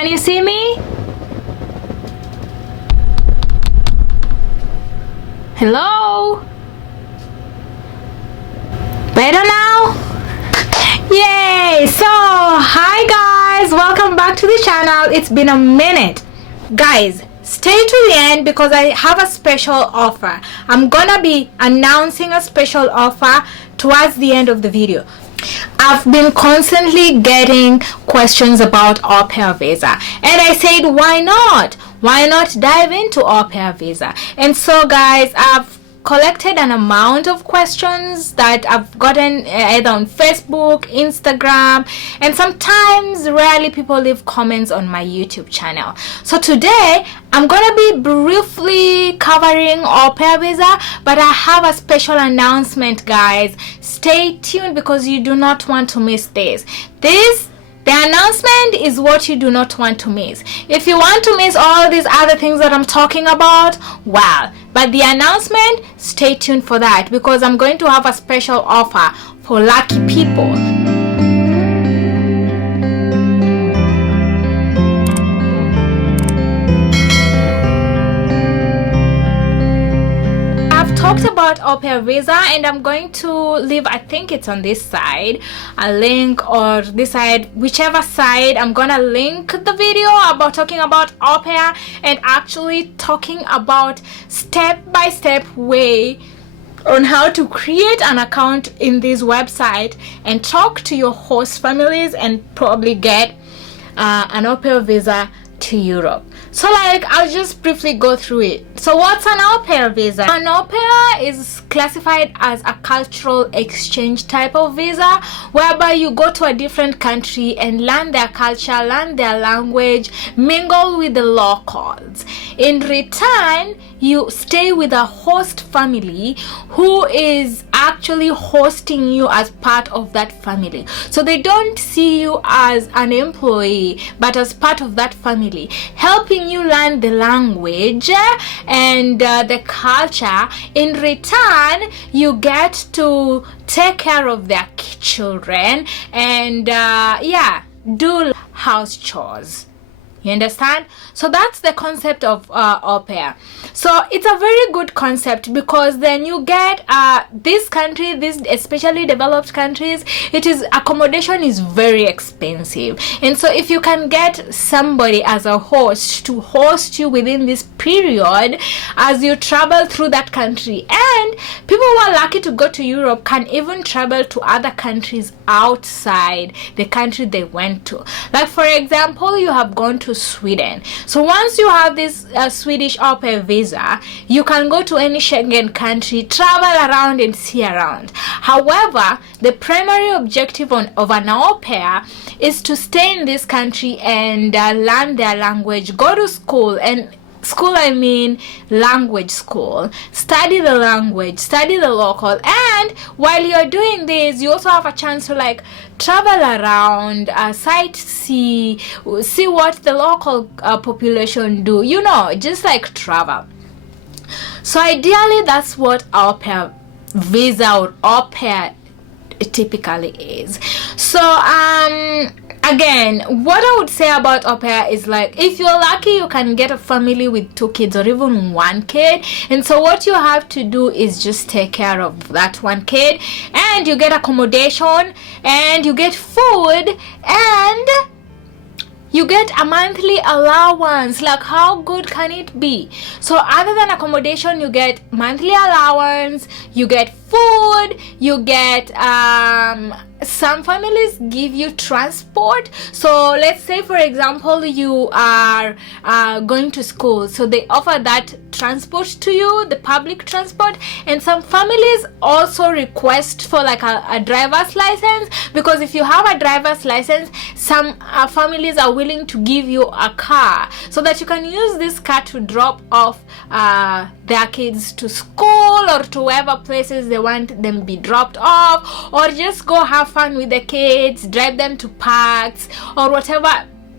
Can you see me? Hello? Better now? Yay! So, hi guys, welcome back to the channel. It's been a minute. Guys, stay to the end because I have a special offer. I'm gonna be announcing a special offer towards the end of the video. I've been constantly getting questions about au pair visa, and I said, why not dive into au pair visa? And so guys, I've collected an amount of questions that I've gotten either on Facebook, Instagram, and sometimes rarely people leave comments on my YouTube channel. So today I'm gonna be briefly covering au pair visa, but I have a special announcement, guys. Stay tuned because you do not want to miss this. The announcement is what you do not want to miss. If you want to miss all these other things that I'm talking about, well, but the announcement, stay tuned for that because I'm going to have a special offer for lucky people. Talked about au pair visa, and I'm going to leave, I think it's on this side, a link, or this side, whichever side. I'm gonna link the video about talking about au pair and actually talking about step-by-step way on how to create an account in this website and talk to your host families and probably get an au pair visa to Europe. So I'll just briefly go through it. So what's an au pair visa? An au pair is classified as a cultural exchange type of visa whereby you go to a different country and learn their culture, learn their language, mingle with the locals. In return, you stay with a host family who is actually hosting you as part of that family. So they don't see you as an employee but as part of that family, helping you learn the language and the culture. In return, you get to take care of their children and do house chores. You understand? So that's the concept of au pair. So it's a very good concept because then you get this country, this especially developed countries, accommodation is very expensive, and so if you can get somebody as a host to host you within this period as you travel through that country, and people who are lucky to go to Europe can even travel to other countries outside the country they went to. Like for example, you have gone to Sweden. So once you have this Swedish au pair visa, you can go to any Schengen country, travel around and see around. However, the primary objective of an au pair is to stay in this country and learn their language, go to school, and school I mean language school, study the language, study the local, and while you're doing this you also have a chance to travel around, sightsee, see what the local population do, just travel. So ideally that's what au pair visa or au pair typically is. So again, what I would say about au pair is if you're lucky, you can get a family with 2 kids or even 1 kid, and so what you have to do is just take care of that 1 kid, and you get accommodation, and you get food, and you get a monthly allowance. How good can it be? So other than accommodation, you get monthly allowance, you get food, you get some families give you transport. So let's say for example you are going to school, so they offer that transport to you, the public transport, and some families also request for a driver's license, because if you have a driver's license, some families are willing to give you a car so that you can use this car to drop off their kids to school or to wherever places they want them be dropped off, or just go have fun with the kids, drive them to parks or whatever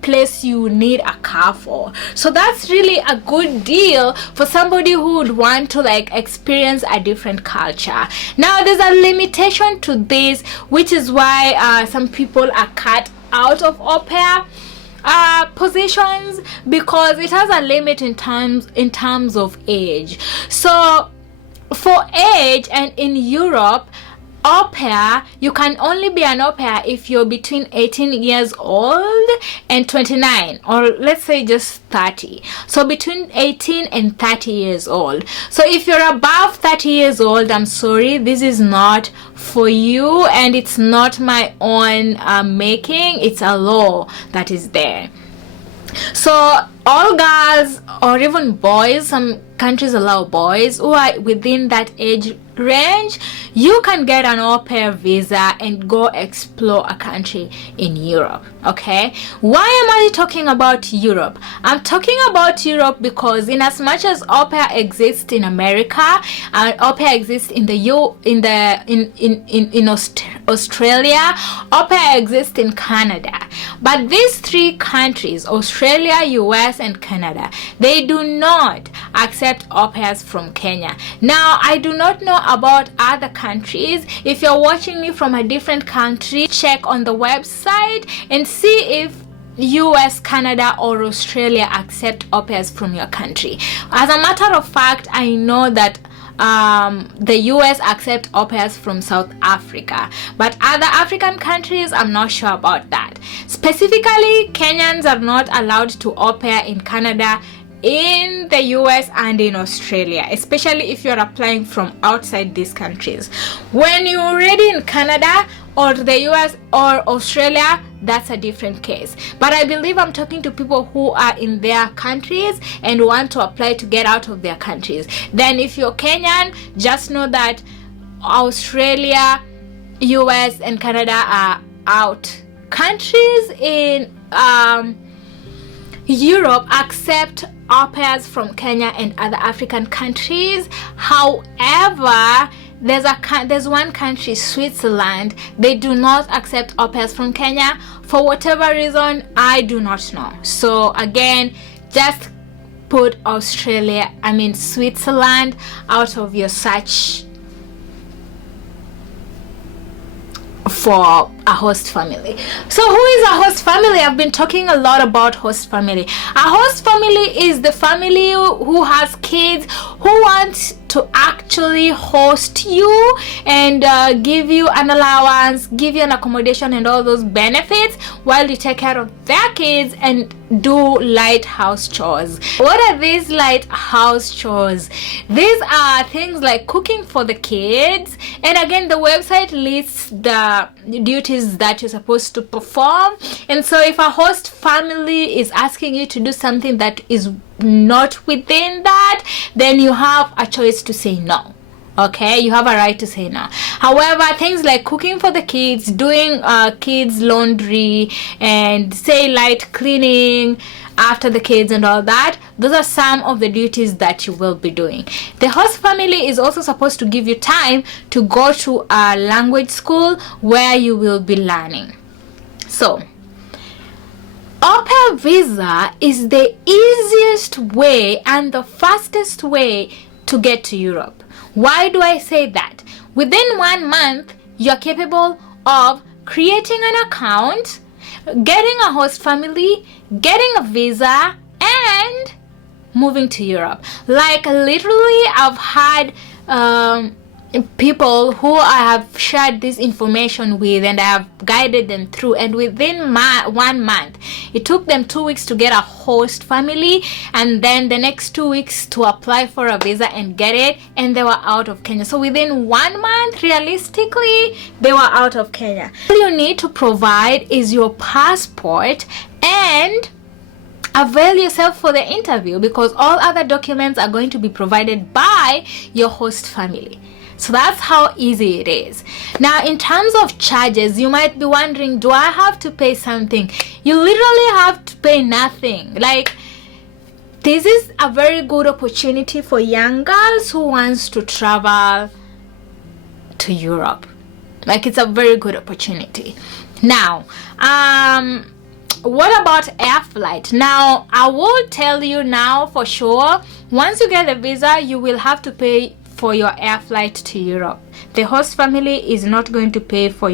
place you need a car for. So that's really a good deal for somebody who would want to experience a different culture. Now there's a limitation to this, which is why some people are cut out of au pair. positions, because it has a limit in terms of age. So for age, and in Europe, au pair, you can only be an au pair if you're between 18 years old and 29, or let's say just 30. So between 18 and 30 years old. So if you're above 30 years old, I'm sorry, this is not for you, and it's not my own making. It's a law that is there. So all girls, or even boys, some countries allow boys who are within that age range, you can get an au pair visa and go explore a country in Europe. Okay, why am I talking about Europe? I'm talking about Europe because in as much as au pair exists in America and au pair exists in Australia, au pair exists in Canada, but these three countries, Australia, US and Canada, they do not accept au pairs from Kenya. Now, I do not know about other countries. If you're watching me from a different country, check on the website and see if US, Canada or Australia accept au pairs from your country. As a matter of fact, I know that the US accept au pairs from South Africa, but other African countries, I'm not sure about that. Specifically, Kenyans are not allowed to au pair in Canada, in the US and in Australia, especially if you're applying from outside these countries. When you're already in Canada or the US or Australia, that's a different case. But I believe I'm talking to people who are in their countries and want to apply to get out of their countries. Then if you're Kenyan, just know that Australia, US and Canada are out. Countries in Europe accept au pairs from Kenya and other African countries. However, there's one country, Switzerland, they do not accept au pairs from Kenya for whatever reason. I do not know. So again, just put Switzerland out of your search for a host family. So who is a host family? I've been talking a lot about host family. A host family is the family who has kids who want to actually host you and give you an allowance, give you an accommodation and all those benefits while you take care of their kids and do light house chores. What are these light house chores? These are things like cooking for the kids, and again, the website lists the duties that you're supposed to perform. And so if a host family is asking you to do something that is not within that, then you have a choice to say no. Okay, you have a right to say no. However, things like cooking for the kids, doing kids laundry, and say light cleaning after the kids and all that, those are some of the duties that you will be doing. The host family is also supposed to give you time to go to a language school where you will be learning. So au pair visa is the easiest way and the fastest way to get to Europe. Why do I say that? Within 1 month, you're capable of creating an account, getting a host family, getting a visa, and moving to Europe. Like literally, I've had people who I have shared this information with, and I have guided them through, and within 1 month, it took them 2 weeks to get a host family, and then the next 2 weeks to apply for a visa and get it, and they were out of Kenya. So within 1 month, realistically, they were out of Kenya. All you need to provide is your passport and avail yourself for the interview, because all other documents are going to be provided by your host family. So that's how easy it is. Now, in terms of charges, you might be wondering, do I have to pay something? You literally have to pay nothing. Like, this is a very good opportunity for young girls who wants to travel to Europe. Like, it's a very good opportunity. Now, what about air flight? Now, I will tell you now for sure, once you get the visa, you will have to pay for your air flight to Europe. The host family is not going to pay for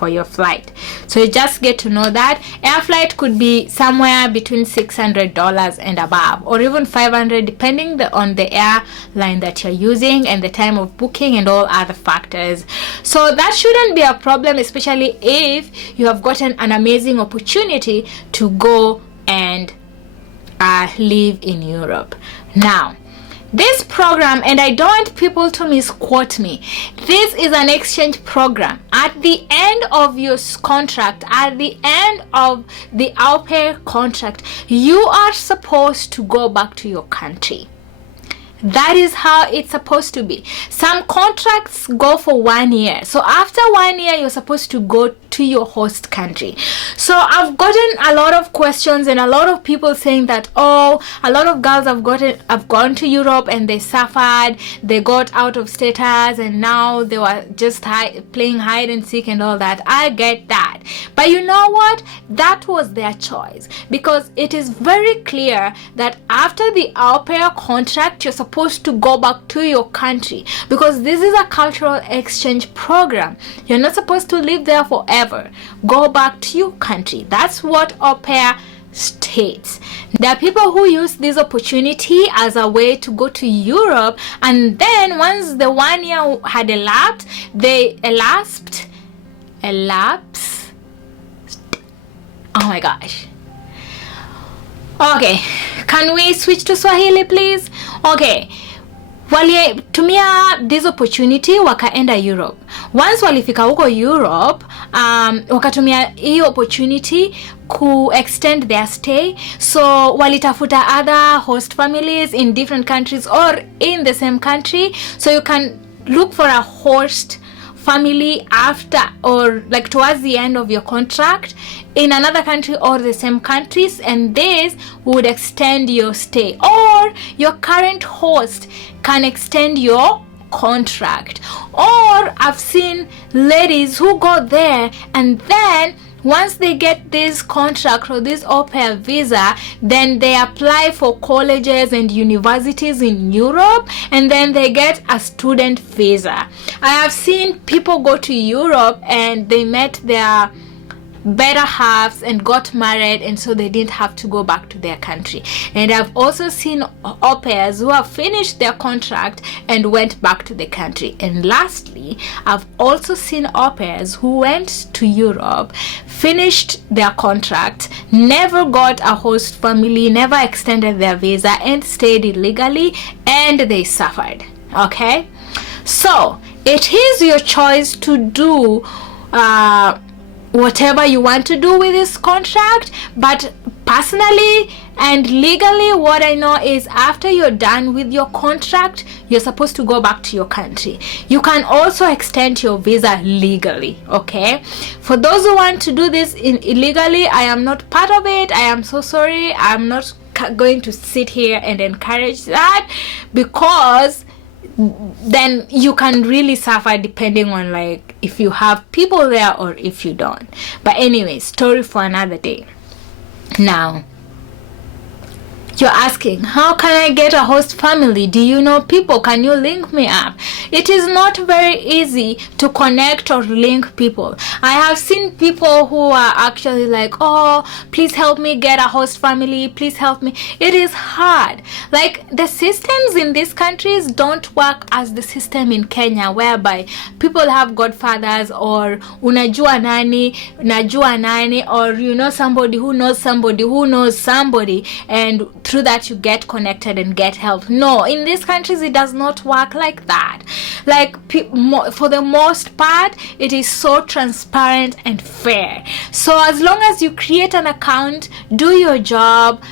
for your flight. So you just get to know that air flight could be somewhere between $600 and above, or even $500, depending on the airline that you're using and the time of booking and all other factors. So that shouldn't be a problem, especially if you have gotten an amazing opportunity to go and live in Europe. Now, this program, and I don't want people to misquote me, this is an exchange program. At the end of your contract, at the end of the au pair contract, you are supposed to go back to your country. That is how it's supposed to be. Some contracts go for 1 year. So after 1 year, you're supposed to go to your host country. So I've gotten a lot of questions and a lot of people saying that, oh, a lot of girls have gone to Europe and they suffered, they got out of status, and now they were just playing hide and seek and all that. I get that. But you know what? That was their choice, because it is very clear that after the au pair contract, you're supposed to go back to your country, because this is a cultural exchange program. You're not supposed to live there forever. Go back to your country. That's what au pair states. There are people who use this opportunity as a way to go to Europe, and then once the 1 year had elapsed, oh my gosh. Okay, can we switch to Swahili please? Okay, walitumia this opportunity wakaenda Europe. Once walifika huko Europe, wakatumia hii opportunity ku extend their stay. So walitafuta other host families in different countries or in the same country. So you can look for a host family after, or like towards the end of your contract, in another country or the same countries, and this would extend your stay, or your current host can extend your contract. Or I've seen ladies who go there, and then once they get this contract or this au pair visa, then they apply for colleges and universities in Europe, and then they get a student visa. I have seen people go to Europe and they met their better halves and got married, and so they didn't have to go back to their country. And I've also seen au pairs who have finished their contract and went back to the country. And lastly, I've also seen au pairs who went to Europe, finished their contract, never got a host family, never extended their visa, and stayed illegally, and they suffered. Okay, so it is your choice to do whatever you want to do with this contract. But personally and legally, what I know is after you're done with your contract, you're supposed to go back to your country. You can also extend your visa legally. Okay, for those who want to do this illegally, I am not part of it. I am so sorry. I'm not going to sit here and encourage that, because then you can really suffer depending on like if you have people there or if you don't. But anyway, story for another day. Now you're asking, how can I get a host family? Do you know people? Can you link me up? It is not very easy to connect or link people. I have seen people who are actually like, oh, please help me get a host family, please help me. It is hard. Like, the systems in these countries don't work as the system in Kenya, whereby people have godfathers, or unajua nani, najua nani, or you know somebody who knows somebody who knows somebody, and through that you get connected and get help. No, in these countries it does not work like that. Like, for the most part, it is so transparent and fair. So as long as you create an account, do your job,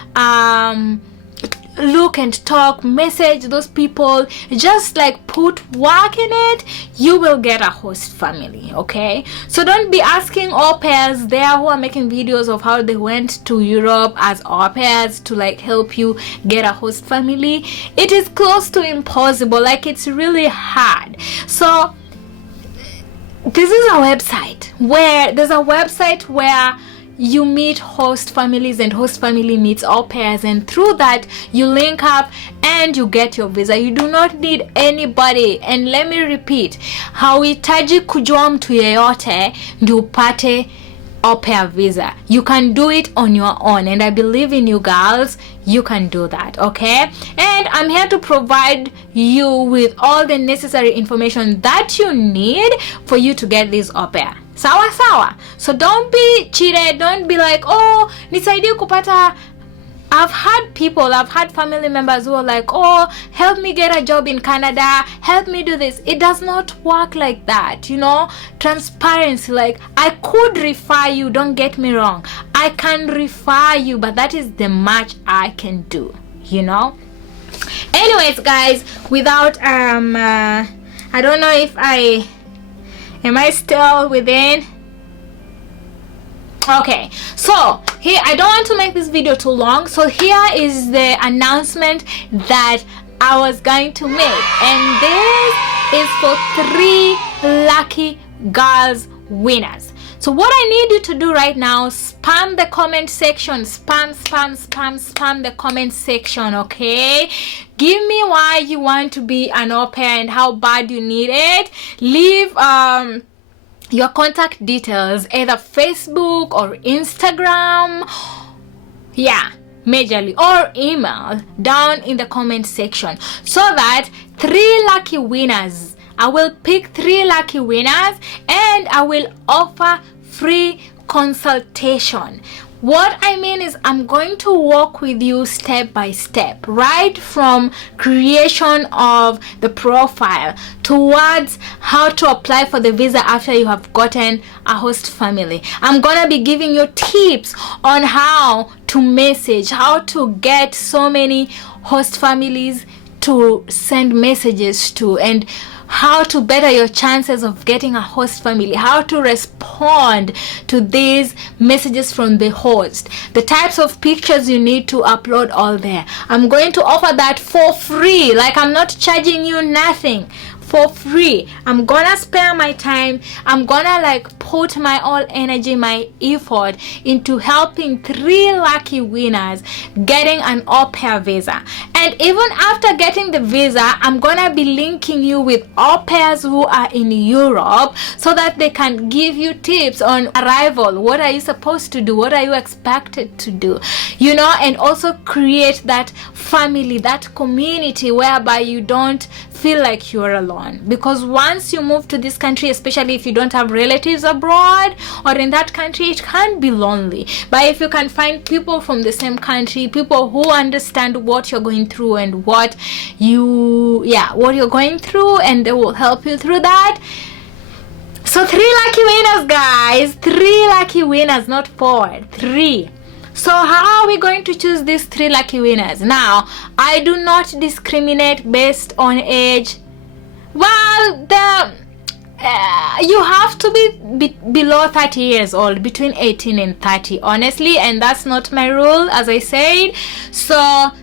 look and talk, message those people, just like put work in it, you will get a host family. Okay, so don't be asking au pairs there who are making videos of how they went to Europe as au pairs to like help you get a host family. It is close to impossible. Like, it's really hard. So this is a website where you meet host families and host family meets au pairs, and through that you link up and you get your visa. You do not need anybody. And let me repeat, hauhitaji kujua mtu yeyote ndio upate au pair visa. You can do it on your own, and I believe in you girls. You can do that, okay? And I'm here to provide you with all the necessary information that you need for you to get this au pair. Sawa sawa. So don't be cheated. Don't be like, oh, nisaidie kupata. I've had family members who are like, oh, help me get a job in Canada, help me do this. It does not work like that, you know. Transparency, like, I could refer you, don't get me wrong, I can refer you, but that is the much I can do, you know. Anyways guys, without I don't know if am I still within? Okay, so here, I don't want to make this video too long, so here is the announcement that I was going to make, and this is for 3 lucky girls winners. So what I need you to do right now, spam the comment section, spam the comment section, okay? Give me why you want to be an au pair and how bad you need it. Leave your contact details, either Facebook or Instagram, yeah, majorly, or email down in the comment section, so that 3 lucky winners, I will pick 3 lucky winners and I will offer free consultation. What I mean is, I'm going to walk with you step by step, right from creation of the profile towards how to apply for the visa after you have gotten a host family. I'm gonna be giving you tips on how to message, how to get so many host families to send messages to, and how to better your chances of getting a host family, how to respond to these messages from the host, the types of pictures you need to upload, all there. I'm going to offer that for free. Like, I'm not charging you nothing, for free. I'm gonna spare my time. I'm gonna like put my all energy, my effort into helping 3 lucky winners getting an au pair visa. And even after getting the visa, I'm gonna be linking you with au pairs who are in Europe, so that they can give you tips on arrival. What are you supposed to do? What are you expected to do? You know, and also create that family, that community whereby you don't feel like you're alone. Because once you move to this country, especially if you don't have relatives abroad or in that country, it can be lonely. But if you can find people from the same country, people who understand what you're going through and what you're going through, and they will help you through that. So 3 lucky winners, guys. 3 lucky winners, not 4, 3. So how are we going to choose these 3 lucky winners? Now, I do not discriminate based on age. Well, you have to be below 30 years old, between 18 and 30, honestly, and that's not my rule, as I said. So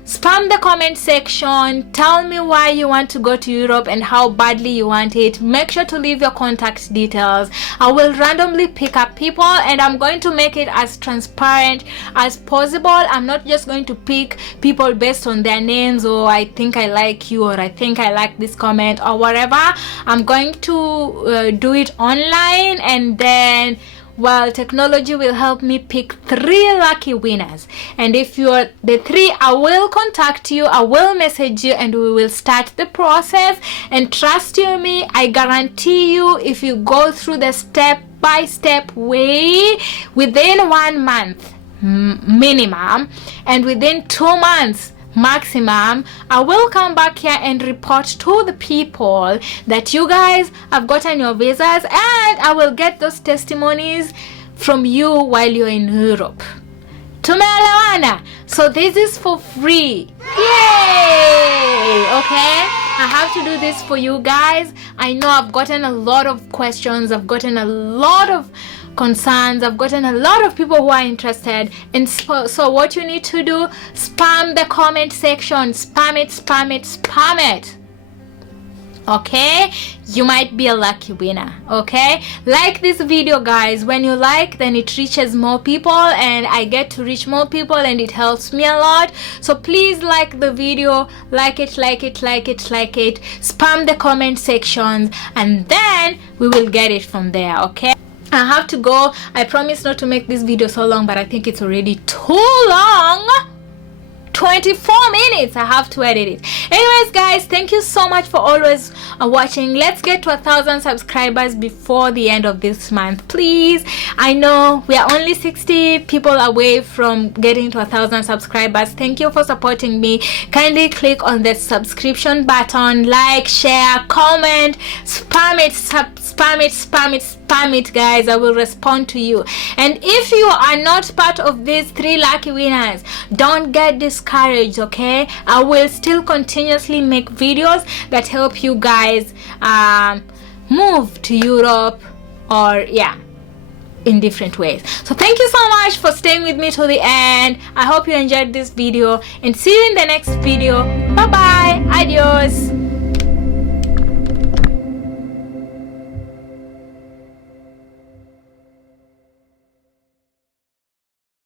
spam the comment section, tell me why you want to go to Europe and how badly you want it. Make sure to leave your contact details. I will randomly pick up people, and I'm going to make it as transparent as possible. I'm not just going to pick people based on their names, or I think I like you, or I think I like this comment, or whatever. I'm going to do it online, and then, well, technology will help me pick 3 lucky winners. And if you're the 3, I will contact you, I will message you, and we will start the process. And trust you me, I guarantee you, if you go through the step-by-step way, within 1 month minimum, and within 2 months maximum, I will come back here and report to the people that you guys have gotten your visas, and I will get those testimonies from you while you're in Europe. Tumeelewana? So this is for free. Yay! Okay, I have to do this for you guys. I know I've gotten a lot of questions, I've gotten a lot of concerns, I've gotten a lot of people who are interested, and so what you need to do, spam the comment section, spam it. Okay, you might be a lucky winner. Okay, like this video, guys. When you like, then it reaches more people and I get to reach more people and it helps me a lot. So please like the video, like it, spam the comment sections, and then we will get it from there. Okay, I have to go. I promise not to make this video so long, but I think it's already too long. 24 minutes. I have to edit it. Anyways, guys, thank you so much for always watching. Let's get to 1,000 subscribers before the end of this month, please. I know we are only 60 people away from getting to 1,000 subscribers. Thank you for supporting me. Kindly click on the subscription button, like, share, comment, spam it, guys. I will respond to you. And if you are not part of these 3 lucky winners, don't get discouraged. Okay, I will still continuously make videos that help you guys move to Europe, or in different ways. So thank you so much for staying with me till the end. I hope you enjoyed this video, and see you in the next video. Bye bye. Adios.